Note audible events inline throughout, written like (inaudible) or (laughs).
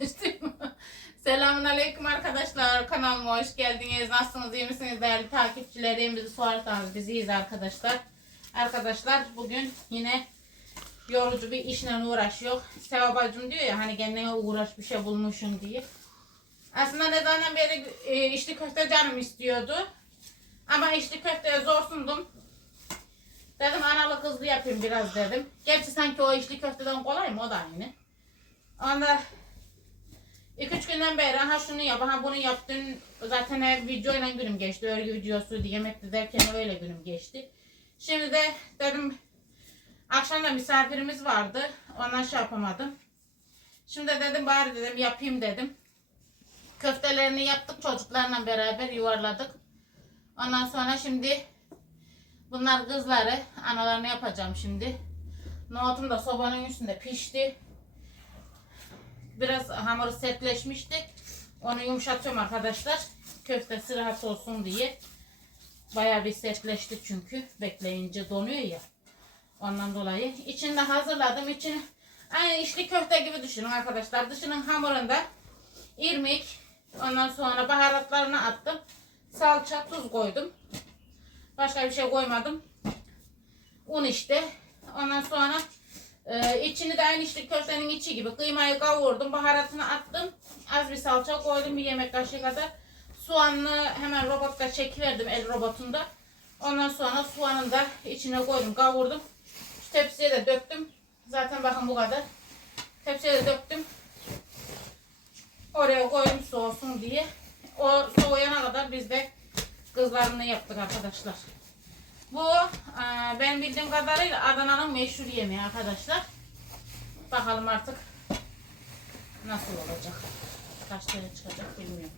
(laughs) Selamun Aleyküm arkadaşlar. Kanalıma hoş geldiniz. Nasılsınız? iyi misiniz değerli takipçilerim? Bizi sorarsanız biz arkadaşlar. Arkadaşlar bugün yine yorucu bir işle uğraşıyor. Sevabacım diyor ya hani kendine uğraş bir şey bulmuşum diye. Aslında ne zaman beri e, içli köfte canım istiyordu. Ama içli köfteye zorsundum. Dedim analı kızlı yapayım biraz dedim. Gerçi sanki o içli köfteden kolay mı o da aynı. Onda 2-3 günden beri ha şunu yap, ha bunu yaptın. Zaten hep videoyla günüm geçti. Örgü videosuydu, yemekti derken öyle günüm geçti. Şimdi de dedim akşam da misafirimiz vardı. Ondan şey yapamadım. Şimdi dedim bari dedim yapayım dedim. Köftelerini yaptık çocuklarla beraber yuvarladık. Ondan sonra şimdi bunlar kızları analarını yapacağım şimdi. Nohutum da sobanın üstünde pişti. Biraz hamuru sertleşmişti. Onu yumuşatıyorum arkadaşlar. Köftesi rahat olsun diye. Bayağı bir sertleşti çünkü. Bekleyince donuyor ya. Ondan dolayı. İçini de hazırladım. İçini aynı içli köfte gibi düşünün arkadaşlar. Dışının hamurunda irmik. Ondan sonra baharatlarını attım. Salça, tuz koydum. Başka bir şey koymadım. Un işte. Ondan sonra ee, içini de aynı işte köftenin içi gibi kıymayı kavurdum, baharatını attım. Az bir salça koydum bir yemek kaşığı kadar. Soğanını hemen robotta çekiverdim el robotunda. Ondan sonra soğanını da içine koydum, kavurdum. Şu tepsiye de döktüm. Zaten bakın bu kadar. Tepsiye de döktüm. Oraya koydum soğusun diye. O soğuyana kadar biz de kızlarını yaptık arkadaşlar. Bu e, ben bildiğim kadarıyla Adana'nın meşhur yemeği arkadaşlar. Bakalım artık nasıl olacak. Kaç tane çıkacak bilmiyorum.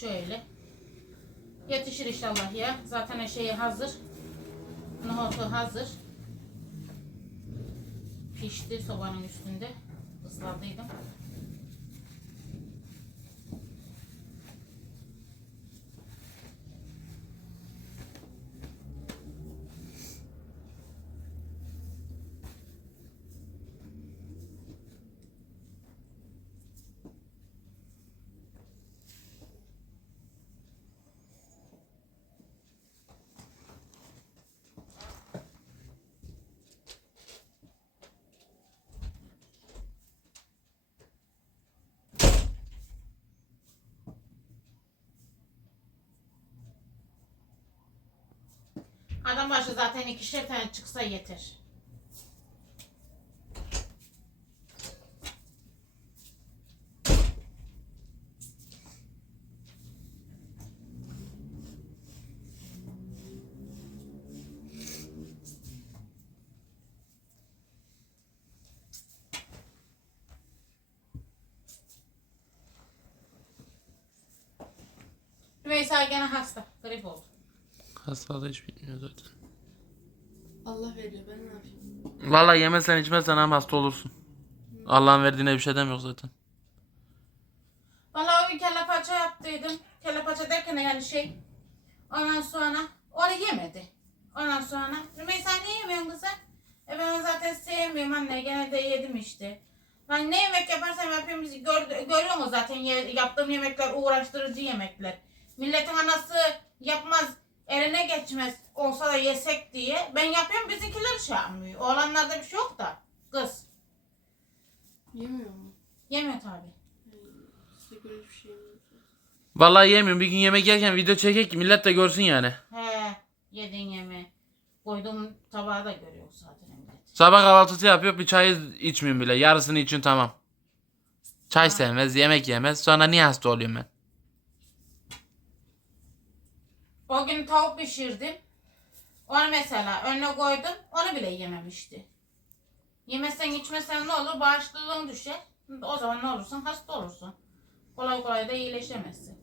Şöyle. Yetişir inşallah ya. Zaten şeyi hazır. Nohutu hazır. Pişti sobanın üstünde. Isladıydım. Adam başı zaten ikişer tane çıksa yeter. Rümeysa gene hasta. Grip oldu. Hastalığı hiç bitmiyor zaten. Allah veriyor ben ne yapayım? Vallahi yemezsen içmezsen hem hasta olursun. Allah'ın verdiğine bir şey demiyor zaten. Valla o gün kelle paça yaptıydım. Kelle paça derken yani şey. Ondan sonra onu yemedi. Ondan sonra Rümeysa niye yemiyorsun kızım? E ben onu zaten sevmiyorum anne. Gene de yedim işte. Ben ne yemek yaparsam yapayım bizi gör, görüyor musun zaten ye- yaptığım yemekler uğraştırıcı yemekler. Milletin anası yapmaz eline geçmez olsa da yesek diye. Ben yapıyorum bizimkiler şey yapmıyor. Oğlanlarda bir şey yok da. Kız. Yemiyor mu? Yemiyor tabi. Size göre bir şey mi? Vallahi yemiyorum. Bir gün yemek yerken video çekek ki millet de görsün yani. He, yedin yeme. Koyduğum tabağı da görüyor zaten millet. Sabah kahvaltısı yapıyor bir çay içmiyorum bile. Yarısını için tamam. Çay sevmez, yemek yemez. Sonra niye hasta oluyorum ben? O gün tavuk pişirdim. Onu mesela önüne koydum. Onu bile yememişti. Yemezsen içmesen ne olur? Bağışıklığın düşer. O zaman ne olursun? Hasta olursun. Kolay kolay da iyileşemezsin.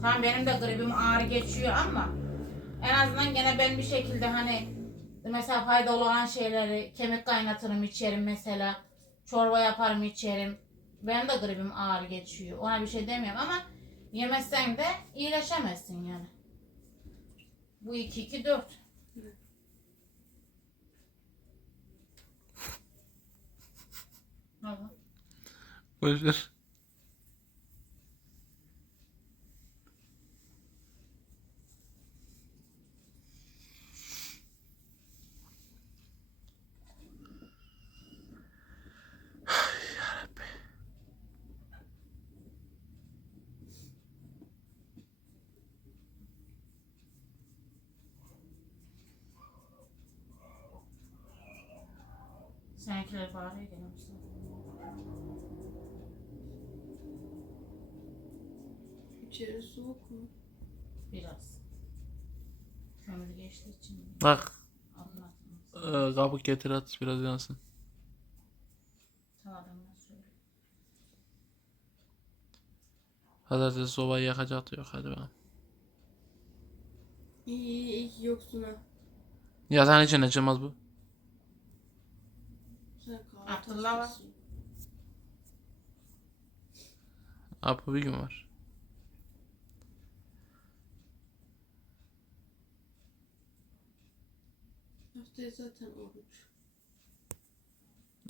Tamam benim de gribim ağır geçiyor ama en azından gene ben bir şekilde hani Mesela faydalı olan şeyleri kemik kaynatırım içerim mesela. Çorba yaparım içerim. Benim de gribim ağır geçiyor. Ona bir şey demiyorum ama yemezsen de iyileşemezsin yani. Bu 2 2 4. Ne oldu? Boş ver. Seninkiler bari gelmişsin. İçeri soğuk mu? Biraz. Kömür geçtiği için. Bak Anlatmaz. e, kabuk getir at biraz yansın. Tamam. Pazartesi sobayı yakacaktı yok hadi bakalım. İyi iyi iyi yoksun ha. Yatağın içine çıkmaz bu. Abdullah var. Apo bir gün var. Haftaya zaten oruç.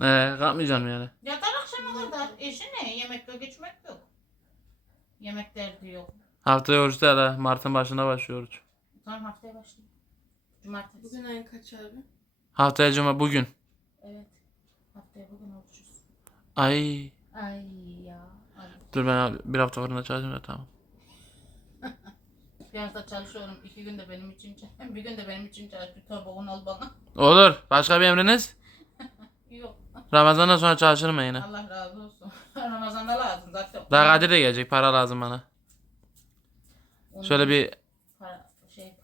Ee, kalkmayacağım yani. Yatar akşama kadar. Eşi ne? Yemekle geçmek yok. Yemek derdi yok. Haftaya oruç değil ha. Mart'ın başında başlıyor oruç. Tamam haftaya başlayayım. Cumartesi. Bugün ayın kaç abi? Haftaya cuma bugün. Evet. Ay. Ay ya. Ay. Dur ben bir hafta fırında çalışayım da tamam. Bir hafta çalışıyorum. iki gün de benim için çalış. (laughs) Bir gün de benim için çalış. Bir torba un al bana. Olur. Başka bir emriniz? (laughs) Yok. Ramazan'dan sonra çalışırım ben yine. Allah razı olsun. (laughs) Ramazan'da lazım zaten. Daha Kadir de gelecek. Para lazım bana. Un- Şöyle bir Para, şey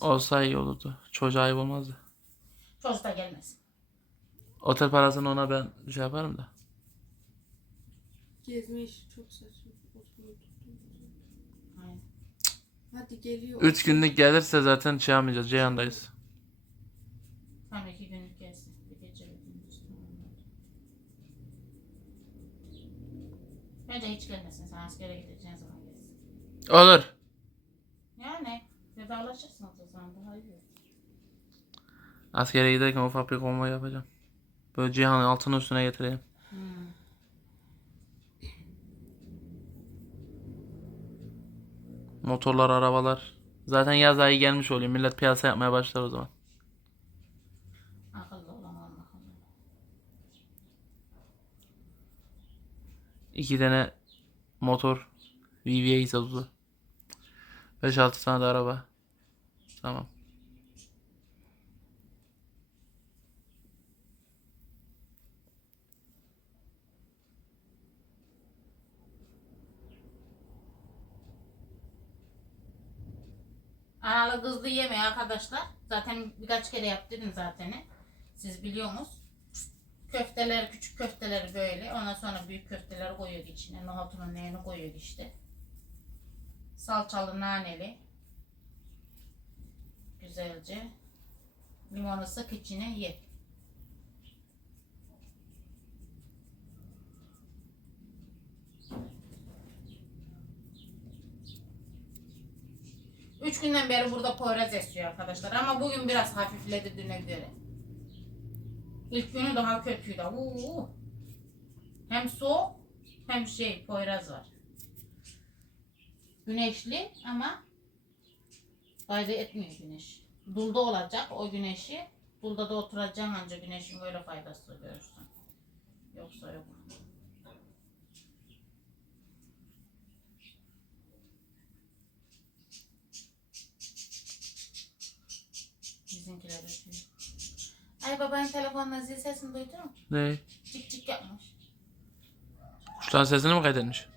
olsa iyi olurdu. Çocuğa ayıp olmazdı. Çocuk da gelmesin. Otel parasını ona ben şey yaparım da. Gezme işi çok saçma. Tuttum. Hadi geliyor. 3 günlük gelirse zaten şey yapmayacağız. Ceyhan'dayız. Tam iki günlük gelsin. Bir gece bir gündüz. Bence hiç gelmesin. Sen askere gideceğin zaman gelsin. Olur. Yani vedalaşırsınız o zaman daha iyi. Askere giderken ufak bir konvoy yapacağım. Böyle Cihan'ın altını üstüne getireyim. Motorlar, arabalar. Zaten yaz ayı gelmiş oluyor. Millet piyasa yapmaya başlar o zaman. İki tane motor. VVA izozu. 5-6 tane de araba. Tamam. Analı kızlı yemeği arkadaşlar. Zaten birkaç kere yaptım zaten. Siz biliyorsunuz. Köfteler, küçük köfteleri böyle. Ondan sonra büyük köfteleri koyuyor içine. Nohutunun neyini koyuyor işte. Salçalı, naneli. Güzelce. Limonu sık içine ye. Üç günden beri burada Poyraz esiyor arkadaşlar. Ama bugün biraz hafifledi düne göre. İlk günü daha kötüydü. Uuu. Hem soğuk hem şey Poyraz var. Güneşli ama fayda etmiyor güneş. Dulda olacak o güneşi. Dulda da oturacaksın ancak güneşin böyle faydası görürsün. Yoksa yok. Ay babanın telefonuna zil sesini duydun mu? Ne? Cik cik yapmış. Kuşların sesini mi kaydetmiş?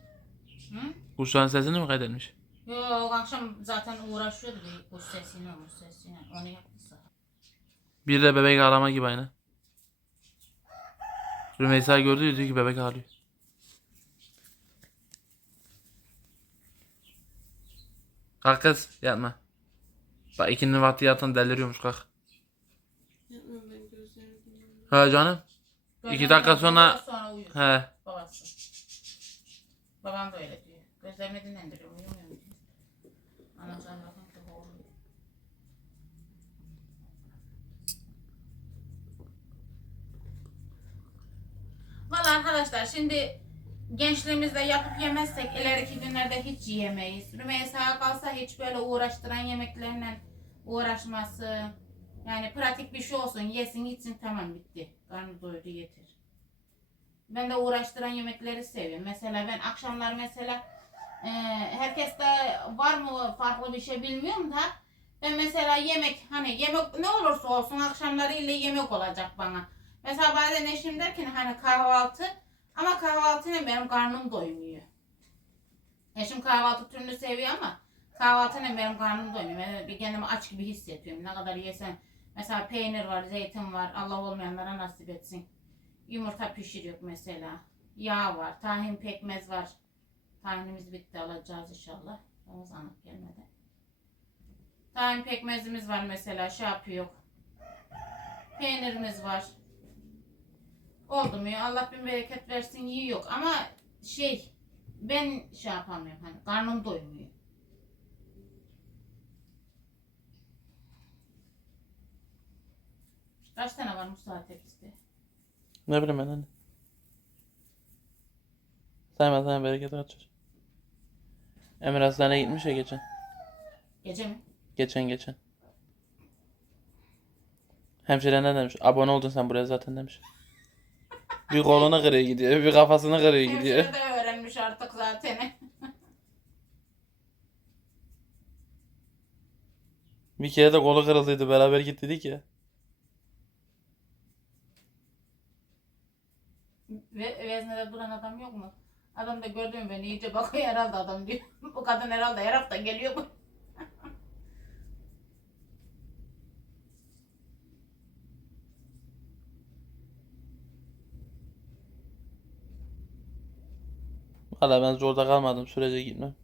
Hı? Kuşların sesini mi kaydetmiş? Yok akşam zaten uğraşıyordu bir kuş sesini, kuş sesini. Onu yaptıysa. Bir de bebek ağlama gibi aynı. Rümeysa gördü diyor ki bebek ağlıyor. Kalk kız yatma. Bak ikindi vakti yatan deliriyormuş kalk. He canım. İki dakika sonra- sonra uyur. He. Babası. Babam da öyle diyor. Gözlerimi dinlendiriyor. Uyumuyorum diyor. Anacığım bakın. Valla arkadaşlar şimdi gençliğimizde yapıp yemezsek ileriki günlerde hiç yiyemeyiz. Rümeysa kalsa hiç böyle uğraştıran yemeklerle uğraşması. Yani pratik bir şey olsun yesin gitsin tamam bitti. Karnı doydu yeter. Ben de uğraştıran yemekleri seviyorum. Mesela ben akşamlar mesela e, herkeste var mı farklı bir şey bilmiyorum da ben mesela yemek hani yemek ne olursa olsun akşamları ile yemek olacak bana. Mesela bazen eşim der ki hani kahvaltı ama kahvaltıyla benim karnım doymuyor. Eşim kahvaltı türünü seviyor ama kahvaltıyla benim karnım doymuyor. Ben kendimi aç gibi hissediyorum. Ne kadar yesem mesela peynir var, zeytin var. Allah olmayanlara nasip etsin. Yumurta pişiriyor mesela. Yağ var, tahin pekmez var. Tahinimiz bitti alacağız inşallah. Ramazanlık gelmeden. Tahin pekmezimiz var mesela şey yapıyor. Peynirimiz var. Oldu mu ya Allah bin bereket versin yiyor ama şey ben şey yapamıyorum hani karnım doymuyor. Kaç tane var Musa tepside? Ne bileyim ben anne. Sayma sayma bereket açar. Emir hastaneye gitmiş ya geçen. Gece mi? Geçen geçen. Hemşire ne demiş? Abone oldun sen buraya zaten demiş. Bir kolunu kırıyor gidiyor, bir kafasını kırıyor gidiyor. Hemşire de öğrenmiş artık zaten. Bir kere de kolu kırıldıydı beraber gittik ya. Ve veznede duran adam yok mu? Adam da gördüm beni iyice bakıyor herhalde adam diyor. (laughs) Bu kadın herhalde her hafta geliyor bu. Valla ben zorda kalmadım sürece gitmem.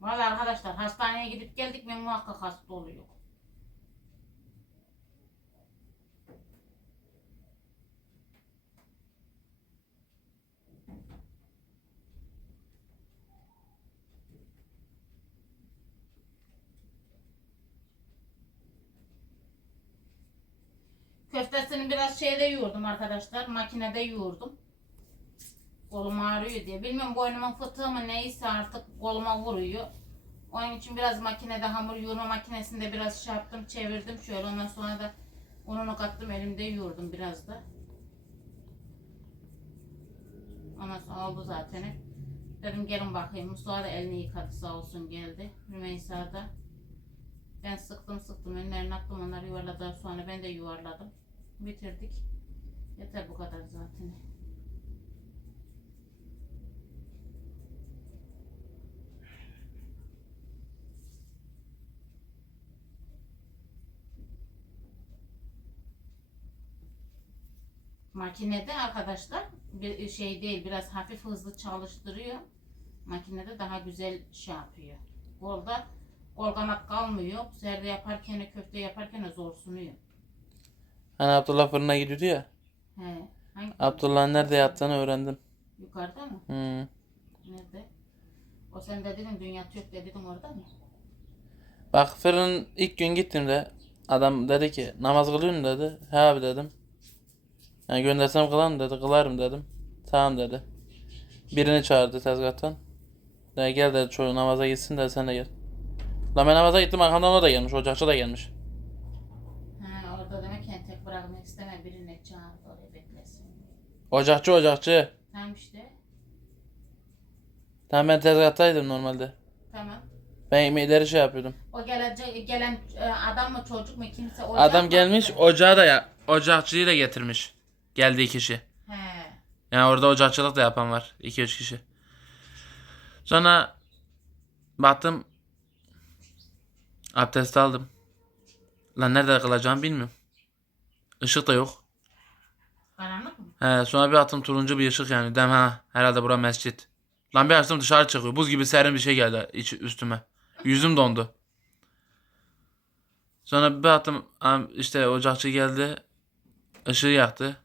Vallahi arkadaşlar hastaneye gidip geldik mi muhakkak hasta oluyor. Köftesini biraz şeyde yoğurdum arkadaşlar. Makinede yoğurdum. Kolum ağrıyor diye. Bilmiyorum boynumun fıtığı mı neyse artık koluma vuruyor. Onun için biraz makinede hamur yoğurma makinesinde biraz şey yaptım çevirdim şöyle ondan sonra da ununu kattım elimde yoğurdum biraz da. Ondan sonra oldu zaten. Dedim gelin bakayım. Mustafa da elini yıkadı sağ olsun geldi. Rümeysa da. Ben sıktım sıktım önlerine attım onları yuvarladılar sonra ben de yuvarladım. Bitirdik. Yeter bu kadar zaten. Makinede arkadaşlar bir şey değil biraz hafif hızlı çalıştırıyor. Makinede daha güzel şey yapıyor. Orada organak kalmıyor. Serde yaparken köfte yaparken zor sunuyor. Hani Abdullah fırına gidiyordu ya. He. Hangi? Abdullah'ın nerede yattığını öğrendim. Yukarıda mı? Hmm. Nerede? O sen de dedin dünya yok dedin orada mı? Bak fırın ilk gün gittiğimde adam dedi ki namaz kılıyor musun dedi. He abi dedim. Yani göndersem kılar mı dedi. Kılarım dedim. Tamam dedi. Birini çağırdı tezgahtan. Dedi, gel dedi çocuğu namaza gitsin dedi sen de gel. Lan ben namaza gittim arkamdan o da gelmiş. Ocakçı da gelmiş. Ha orada demek ki tek bırakmak isteme birini çağırdı oraya beklesin. Ocakçı ocakçı. Tamam işte. Tamam ben tezgahtaydım normalde. Tamam. Ben yemekleri şey yapıyordum. O gelecek gelen e, adam mı çocuk mu kimse o Adam yapmadı. gelmiş ocağı da ya ocakçıyı da getirmiş. Geldiği kişi. He. Yani orada ocakçılık da yapan var. 2-3 kişi. Sonra baktım abdest aldım. Lan nerede kılacağımı bilmiyorum. Işık da yok. Karanlık mı? He, sonra bir attım turuncu bir ışık yani. Dem ha herhalde bura mescit. Lan bir açtım dışarı çıkıyor. Buz gibi serin bir şey geldi iç, üstüme. Yüzüm dondu. Sonra bir baktım am- işte ocakçı geldi. ışığı yaktı.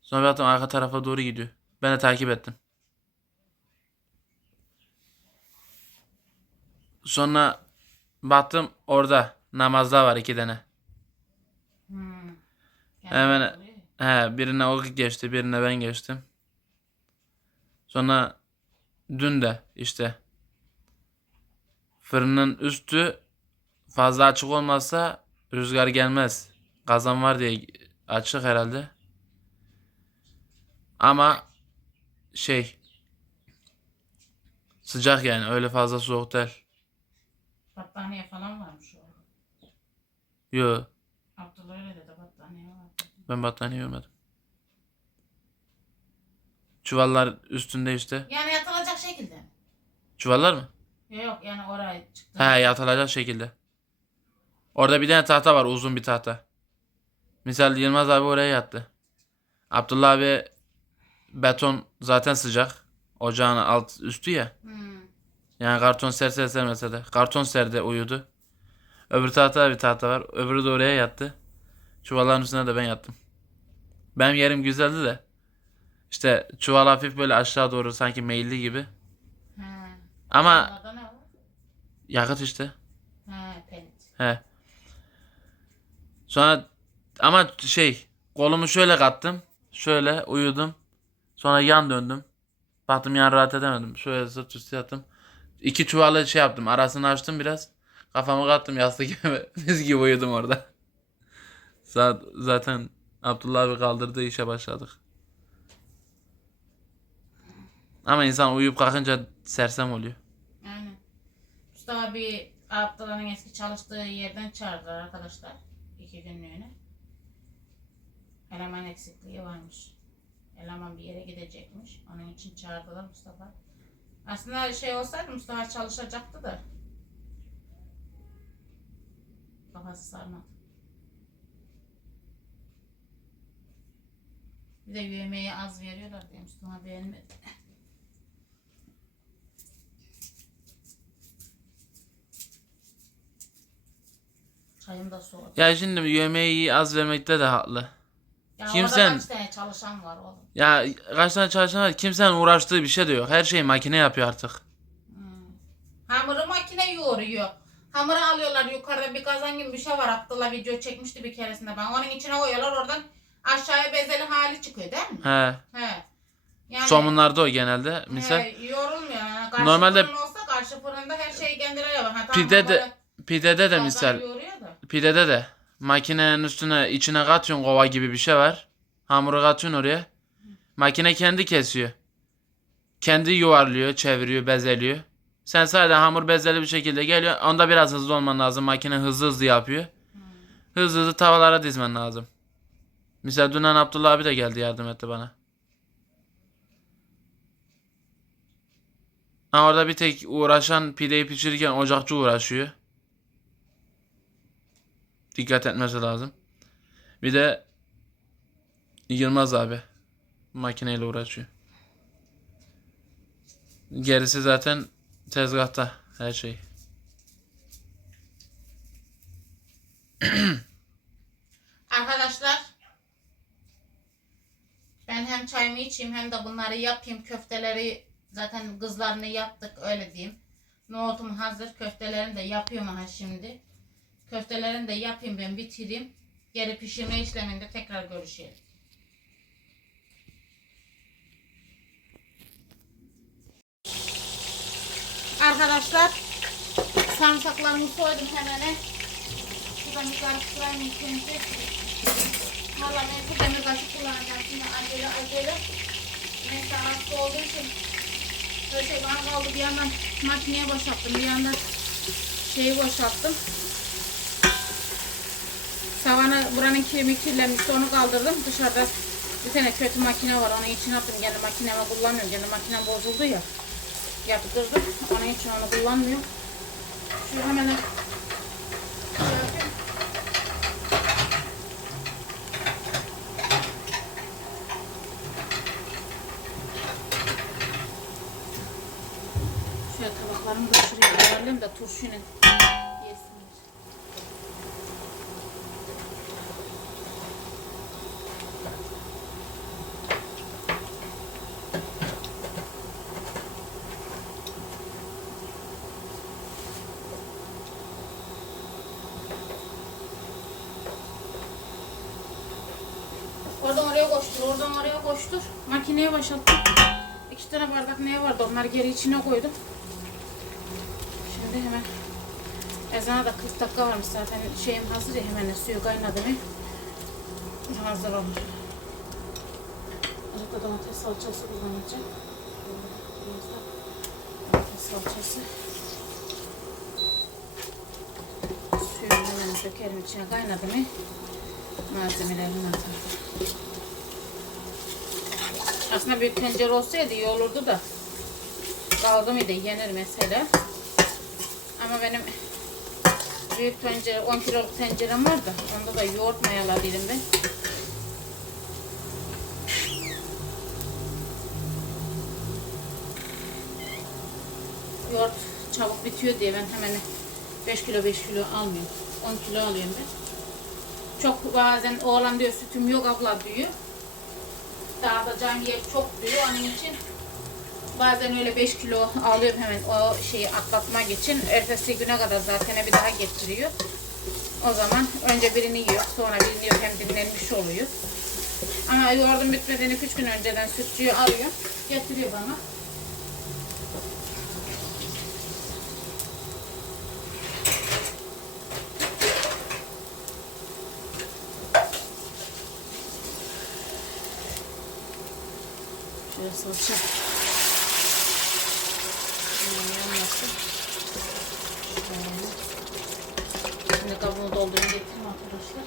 Sonra bir baktım arka tarafa doğru gidiyor. Ben de takip ettim. Sonra baktım orada namazda var iki tane. Hmm. Yani Hemen-. He birine o geçti birine ben geçtim. Sonra dün de işte fırının üstü fazla açık olmazsa rüzgar gelmez. Kazan var diye açık herhalde. Ama şey sıcak yani öyle fazla soğuk değil. Battaniye falan varmış orada. Yo Abdullah öyle dedi battaniye var. Ben battaniye görmedim. Çuvallar üstünde işte. Yani yatılacak şekilde mi? Çuvallar mı? Yok yani oraya çıktı. He yatılacak şekilde. Orada bir tane tahta var uzun bir tahta. Misal Yılmaz abi oraya yattı. Abdullah abi beton zaten sıcak. Ocağın alt üstü ya. Hmm. Yani karton serse sermese de. Karton serde uyudu. Öbür tahta bir tahta var. Öbürü de oraya yattı. Çuvalların üstüne de ben yattım. Benim yerim güzeldi de. İşte çuval hafif böyle aşağı doğru sanki meyilli gibi. He. Ama Onlarda ne var? yakıt işte. He pelit. He. Sonra ama şey kolumu şöyle kattım. Şöyle uyudum. Sonra yan döndüm. Baktım yan rahat edemedim. Şöyle sırt üstü yattım. İki çuvalı şey yaptım. Arasını açtım biraz. Kafamı kattım yastık gibi. (laughs) Mis gibi uyudum orada. Zaten Abdullah abi kaldırdı işe başladık. Ama insan uyuyup kalkınca sersem oluyor. Aynen. Mustafa abi Abdullah'ın eski çalıştığı yerden çağırdılar arkadaşlar. iki günlüğüne. Eleman eksikliği varmış. Eleman bir yere gidecekmiş. Onun için çağırdılar Mustafa. Aslında şey olsaydı Mustafa çalışacaktı da. Kafası sarmadı. Bir de yemeği az veriyorlar diye Mustafa beğenmedi. Çayım da soğudu. Ya şimdi yemeği az vermekte de haklı. Ya Kimsen- kaç tane çalışan var oğlum. Ya kaç tane çalışan var kimsenin uğraştığı bir şey de yok. Her şeyi makine yapıyor artık. Hamuru makine yoğuruyor. Hamuru alıyorlar yukarıda bir kazan gibi bir şey var. Abdullah video çekmişti bir keresinde ben. Onun içine koyuyorlar oradan aşağıya bezeli hali çıkıyor değil mi? He. He. Yani, Somunlarda o genelde. Misal He, yoğrulmuyor. Yani karşı Normalde- fırın olsa karşı fırında her şeyi kendileri yapıyor. Ha, tamam, pide de böyle pidede de kazan misal yoğuruyor da. pidede de makinenin üstüne içine katıyorsun kova gibi bir şey var. Hamuru katıyorsun oraya. Makine kendi kesiyor. Kendi yuvarlıyor, çeviriyor, bezeliyor. Sen sadece hamur bezeli bir şekilde geliyor. Onda biraz hızlı olman lazım. Makine hızlı hızlı yapıyor. Hızlı hızlı tavalara dizmen lazım. Mesela dünden Abdullah abi de geldi yardım etti bana. Ha orada bir tek uğraşan pideyi pişirirken ocakçı uğraşıyor. Dikkat etmesi lazım. Bir de Yılmaz abi makineyle uğraşıyor. Gerisi zaten tezgahta her şey. Arkadaşlar hem çayımı içeyim hem de bunları yapayım. Köfteleri zaten kızlarını yaptık öyle diyeyim. Nohutum hazır. Köftelerini de yapıyorum ha şimdi. Köftelerini de yapayım ben bitireyim. Geri pişirme işleminde tekrar görüşelim. Arkadaşlar sarımsaklarımı soydum hemen. Şuradan bir karıştırayım ilk önce. Valla neyse demir kaşık kullanacağım şimdi acele acele. Neyse hasta olduğu için her şey bana kaldı. Bir yandan makineye boşalttım. Bir yandan şeyi boşalttım. Savana buranın kirmi kirlenmişti onu kaldırdım. Dışarıda bir tane kötü makine var. Onun için attım. Kendi makinemi kullanmıyorum. Kendi makinem bozuldu ya. Yaptırdım. Onun için onu kullanmıyorum. Şu hemen kabuklarını da şuraya ayarlayayım da turşuyla yesinler. Oradan oraya koştur, oradan oraya koştur. Makineye başlattım. İki tane bardak neye vardı onları geri içine koydum. Ezana da 40 dakika varmış zaten. Şeyim hazır ya hemen suyu kaynadı mı? Hazır olur. Arada domates salçası kullanacağım. Biraz da domates salçası. Suyunu hemen dökerim içine kaynadı mı? Malzemelerini atarım. Aslında büyük tencere olsaydı iyi olurdu da. Kaldı mıydı yenir mesela. Ama benim büyük tencere 10 kiloluk tencerem var da onda da yoğurt mayaladıydım ben. Yoğurt çabuk bitiyor diye ben hemen 5 kilo 5 kilo almıyorum. 10 kilo alıyorum ben. Çok bazen oğlan diyor sütüm yok abla diyor. Dağıtacağım yer çok diyor. Onun için bazen öyle 5 kilo alıyorum hemen o şeyi atlatmak için. Ertesi güne kadar zaten bir daha getiriyor. O zaman önce birini yiyor, sonra birini yiyor hem dinlenmiş oluyor. Ama yoğurdun bitmediğini 3 gün önceden sütçüyü arıyor, getiriyor bana. Şöyle salça. Bunun yanması. Şöyle. Şimdi kabuğunu doldurayım getireyim arkadaşlar.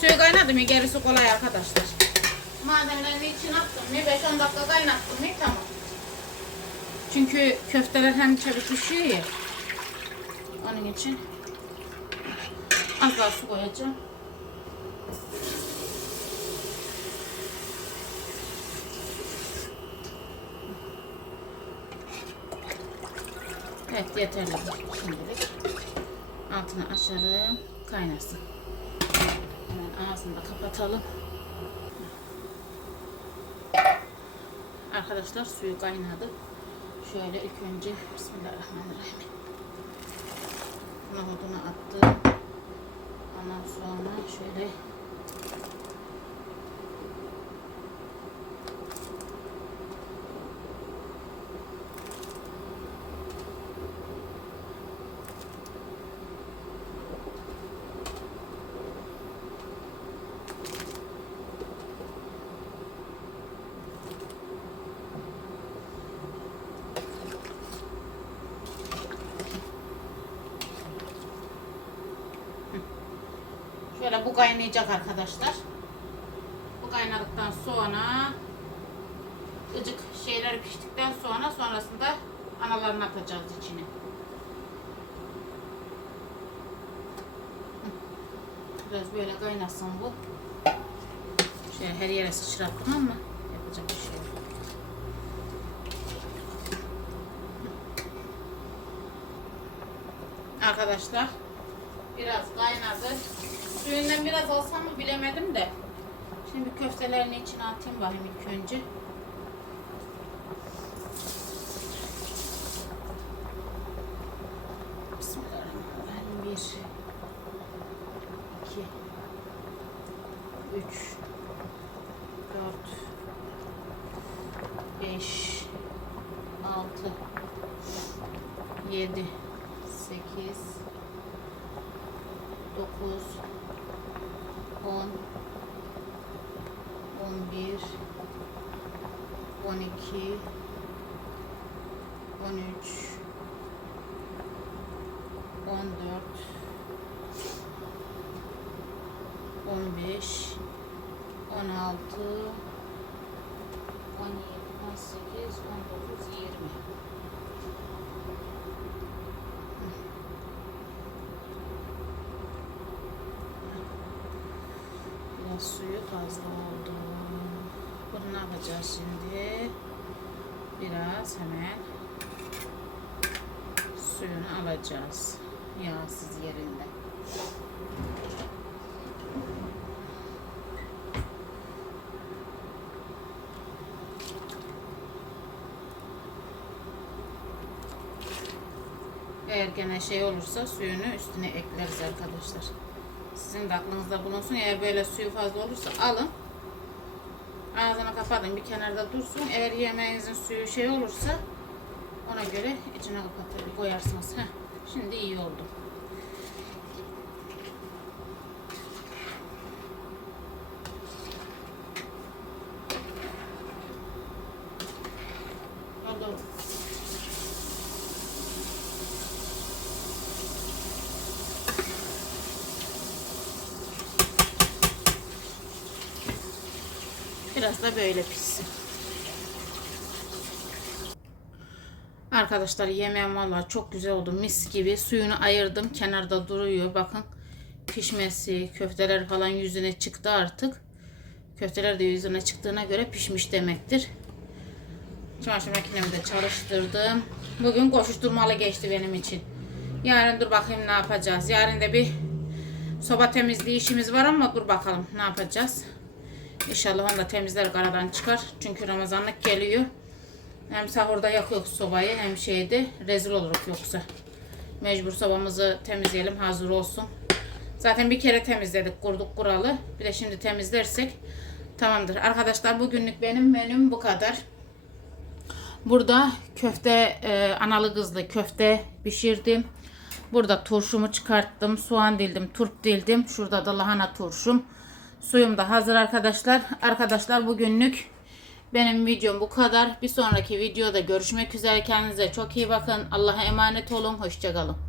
Suyu kaynadı mı gerisi kolay arkadaşlar. Malzemelerini içine attım mı 5-10 dakika kaynattım mı tamam. Çünkü köfteler hem çabuk pişiyor ya. Onun için az daha su koyacağım. Evet yeterli şimdilik. Altını açarım kaynasın. Da kapatalım. Arkadaşlar suyu kaynadı. Şöyle ilk önce Bismillahirrahmanirrahim. Nohudunu attım. Ondan sonra şöyle Şöyle bu kaynayacak arkadaşlar. Bu kaynadıktan sonra ıcık şeyler piştikten sonra sonrasında analarını atacağız içine. Biraz böyle kaynasın bu. Şöyle her yere sıçrattım ama yapacak bir şey yok. Arkadaşlar biraz kaynadı. Suyundan biraz alsam mı bilemedim de. Şimdi köftelerini içine atayım bakayım ilk önce. 13 14 15 16 17 18 19 20 Biraz suyu fazla oldu. Bunu ne yapacağız şimdi? Biraz hemen suyunu alacağız. Yağsız yerinde. Eğer gene şey olursa suyunu üstüne ekleriz arkadaşlar. Sizin de aklınızda bulunsun. Eğer böyle suyu fazla olursa alın. Ağzını kapatın bir kenarda dursun. Eğer yemeğinizin suyu şey olursa ona göre içine kapatır koyarsınız. Heh, şimdi iyi oldu. Biraz da böyle pişsin. Arkadaşlar yemeğim valla çok güzel oldu. Mis gibi. Suyunu ayırdım. Kenarda duruyor. Bakın pişmesi, köfteler falan yüzüne çıktı artık. Köfteler de yüzüne çıktığına göre pişmiş demektir. Çamaşır makinemi de çalıştırdım. Bugün koşuşturmalı geçti benim için. Yarın dur bakayım ne yapacağız. Yarın da bir soba temizliği işimiz var ama dur bakalım ne yapacağız. İnşallah onu da temizler karadan çıkar. Çünkü Ramazanlık geliyor. Hem sahurda yakıyor sobayı hem şeyde rezil oluruz yoksa. Mecbur sobamızı temizleyelim hazır olsun. Zaten bir kere temizledik kurduk kuralı. Bir de şimdi temizlersek tamamdır. Arkadaşlar bugünlük benim menüm bu kadar. Burada köfte e, analı kızlı köfte pişirdim. Burada turşumu çıkarttım. Soğan dildim, turp dildim. Şurada da lahana turşum. Suyum da hazır arkadaşlar. Arkadaşlar bugünlük benim videom bu kadar. Bir sonraki videoda görüşmek üzere. Kendinize çok iyi bakın. Allah'a emanet olun. Hoşçakalın.